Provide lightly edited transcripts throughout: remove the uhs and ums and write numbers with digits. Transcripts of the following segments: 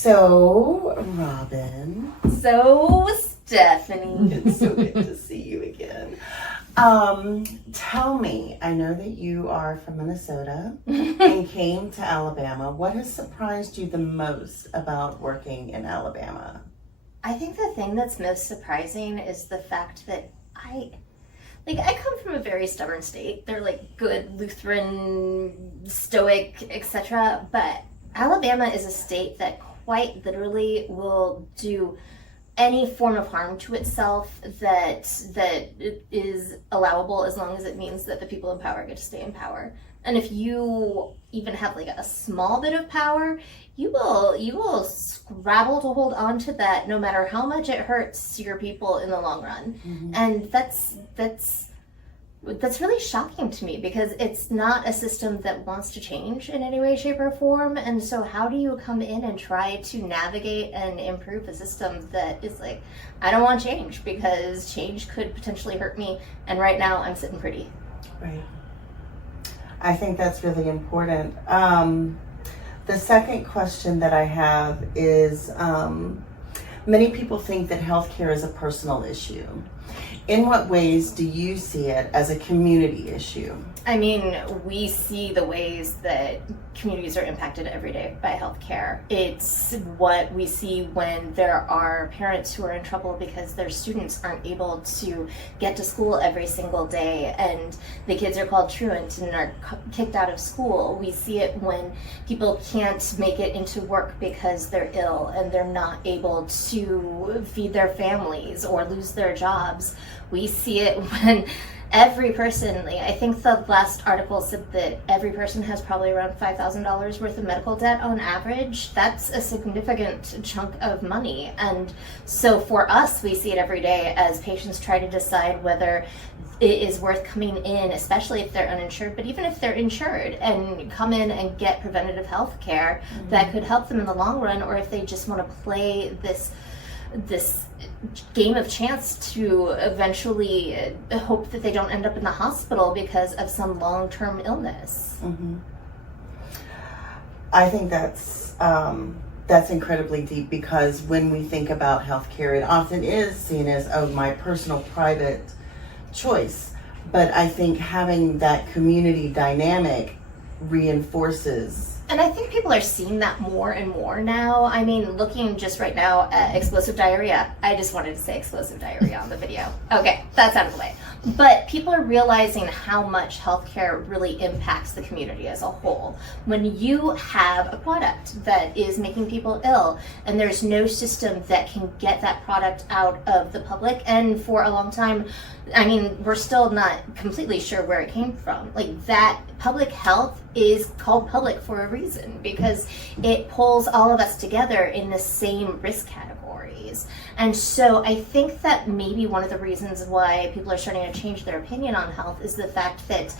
So, Robin. So, Stephanie. It's so good to see you again. Tell me, I know that you are from Minnesota and came to Alabama. What has surprised you the most about working in Alabama? I think the thing that's most surprising is the fact that I come from a very stubborn state. They're like good Lutheran, stoic, etc. But Alabama is a state that quite literally will do any form of harm to itself that is allowable, as long as it means that the people in power get to stay in power. And if you even have like a small bit of power, you will scrabble to hold on to that, no matter how much it hurts your people in the long run. Mm-hmm. And that's really shocking to me, because it's not a system that wants to change in any way, shape, or form. And so how do you come in and try to navigate and improve a system that is like, I don't want change because change could potentially hurt me, and right now I'm sitting pretty. Right. I think that's really important. The second question that I have is, many people think that healthcare is a personal issue. In what ways do you see it as a community issue? I mean, we see the ways that communities are impacted every day by healthcare. It's what we see when there are parents who are in trouble because their students aren't able to get to school every single day, and the kids are called truant and are kicked out of school. We see it when people can't make it into work because they're ill and they're not able to feed their families or lose their jobs. We see it when every person, I think the last article said that every person has probably around $5,000 worth of medical debt on average. That's a significant chunk of money. And so for us, we see it every day as patients try to decide whether it is worth coming in, especially if they're uninsured, but even if they're insured, and come in and get preventative health care that could help them in the long run, or if they just want to play this game of chance to eventually hope that they don't end up in the hospital because of some long-term illness. Mm-hmm. I think that's incredibly deep, because when we think about healthcare, it often is seen as, my personal private choice. But I think having that community dynamic reinforces. And I think people are seeing that more and more now. I mean, looking just right now at explosive diarrhea. I just wanted to say explosive diarrhea on the video. Okay, that's out of the way. But people are realizing how much healthcare really impacts the community as a whole. When you have a product that is making people ill, and there's no system that can get that product out of the public, and for a long time, I mean, we're still not completely sure where it came from. Like, that public health is called public for a reason, because it pulls all of us together in the same risk categories. And so I think that maybe one of the reasons why people are starting to change their opinion on health is the fact that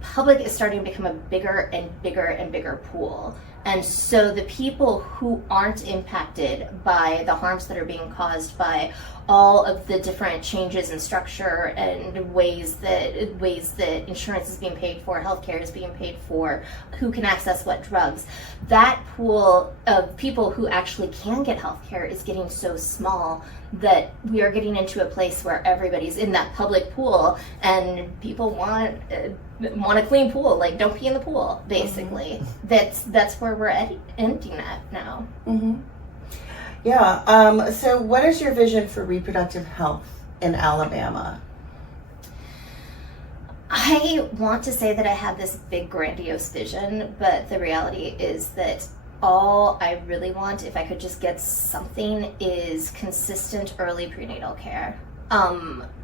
public is starting to become a bigger and bigger and bigger pool. And so the people who aren't impacted by the harms that are being caused by all of the different changes in structure and ways that insurance is being paid for, healthcare is being paid for, who can access what drugs, that pool of people who actually can get healthcare is getting so small that we are getting into a place where everybody's in that public pool, and people want a clean pool. Like, don't pee in the pool, basically. Mm-hmm. That's where we're ending at now. Mm-hmm. Yeah. So what is your vision for reproductive health in Alabama? I want to say that I have this big grandiose vision, but the reality is that all I really want, if I could just get something, is consistent early prenatal care.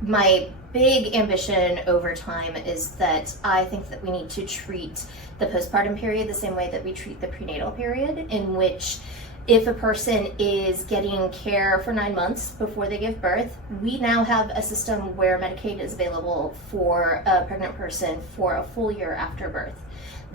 My big ambition over time is that I think that we need to treat the postpartum period the same way that we treat the prenatal period, in which if a person is getting care for 9 months before they give birth, we now have a system where Medicaid is available for a pregnant person for a full year after birth.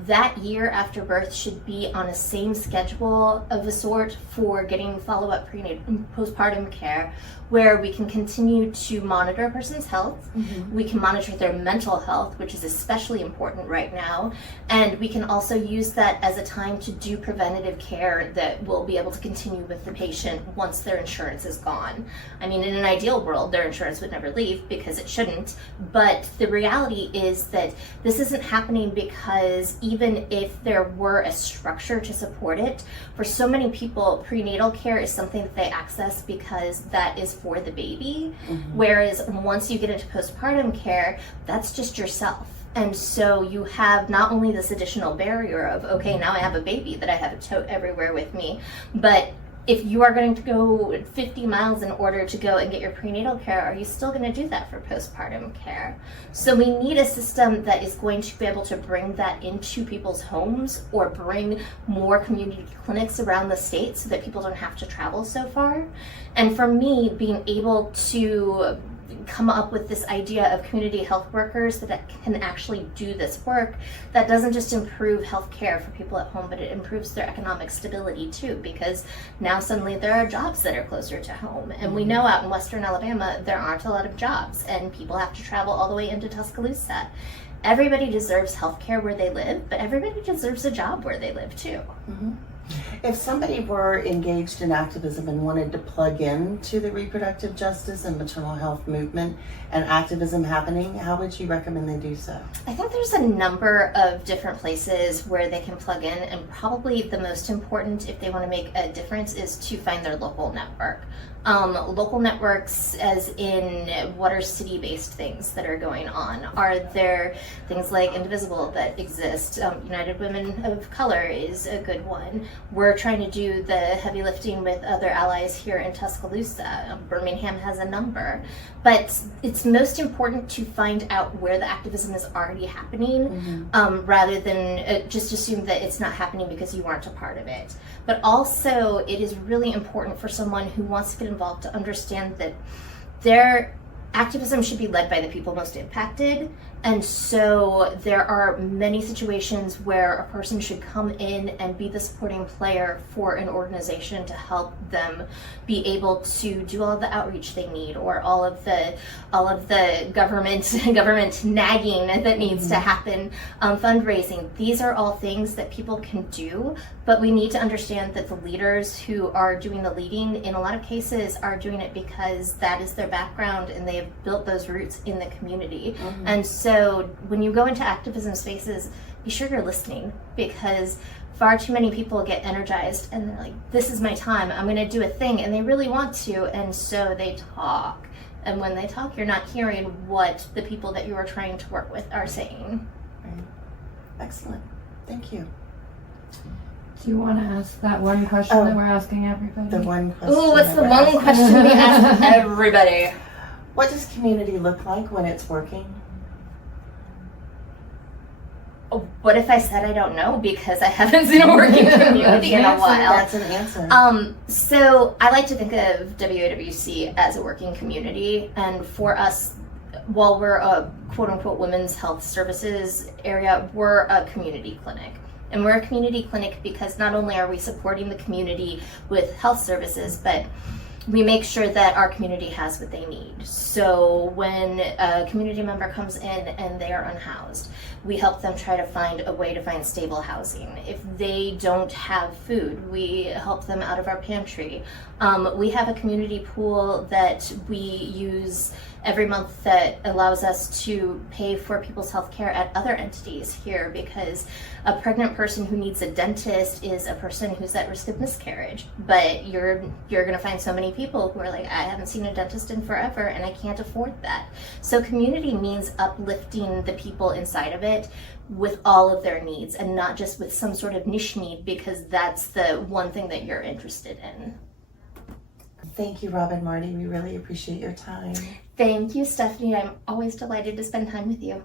that year after birth should be on a same schedule of a sort for getting follow-up prenatal postpartum care, where we can continue to monitor a person's health. We can monitor their mental health, which is especially important right now, and we can also use that as a time to do preventative care that will be able to continue with the patient once their insurance is gone. I mean, in an ideal world, their insurance would never leave, because it shouldn't, but the reality is that this isn't happening because even if there were a structure to support it, for so many people, prenatal care is something that they access because that is for the baby, whereas once you get into postpartum care, that's just yourself. And so you have not only this additional barrier of, okay, now I have a baby that I have to tote everywhere with me, but if you are going to go 50 miles in order to go and get your prenatal care, are you still going to do that for postpartum care? So we need a system that is going to be able to bring that into people's homes, or bring more community clinics around the state so that people don't have to travel so far. And for me, being able to come up with this idea of community health workers that can actually do this work, that doesn't just improve healthcare for people at home, but it improves their economic stability too, because now suddenly there are jobs that are closer to home. And we know out in Western Alabama, there aren't a lot of jobs, and people have to travel all the way into Tuscaloosa. Everybody deserves healthcare where they live, but everybody deserves a job where they live too. If somebody were engaged in activism and wanted to plug into the reproductive justice and maternal health movement and activism happening, how would you recommend they do so? I think there's a number of different places where they can plug in, and probably the most important, if they want to make a difference, is to find their local network. Local networks as in what are city-based things that are going on? Are there things like Indivisible that exist? United Women of Color is a good one. We're trying to do the heavy lifting with other allies here in Tuscaloosa. Birmingham has a number. But it's most important to find out where the activism is already happening, rather than just assume that it's not happening because you aren't a part of it. But also, it is really important for someone who wants to get involved to understand that their activism should be led by the people most impacted. And so there are many situations where a person should come in and be the supporting player for an organization to help them be able to do all of the outreach they need, or all of the government nagging that needs to happen, fundraising. These are all things that people can do, but we need to understand that the leaders who are doing the leading, in a lot of cases, are doing it because that is their background and they have built those roots in the community. And so when you go into activism spaces, be sure you're listening, because far too many people get energized and they're like, this is my time, I'm going to do a thing, and they really want to, and so they talk. And when they talk, you're not hearing what the people that you are trying to work with are saying. Right. Excellent. Thank you. Do you want to ask that one question that we're asking everybody? The one question. Ooh, what's the one question we ask everybody? What does community look like when it's working? What if I said I don't know, because I haven't seen a working community in a while? That's an answer. So I like to think of WAWC as a working community, and for us, while we're a quote-unquote women's health services area, we're a community clinic. And we're a community clinic because not only are we supporting the community with health services, but we make sure that our community has what they need. So when a community member comes in and they are unhoused, we help them try to find a way to find stable housing. If they don't have food, we help them out of our pantry. We have a community pool that we use every month that allows us to pay for people's health care at other entities here, because a pregnant person who needs a dentist is a person who's at risk of miscarriage. But you're gonna find so many people who are like, I haven't seen a dentist in forever and I can't afford that. So community means uplifting the people inside of it with all of their needs, and not just with some sort of niche need because that's the one thing that you're interested in. Thank you, Rob and Marty. We really appreciate your time. Thank you, Stephanie. I'm always delighted to spend time with you.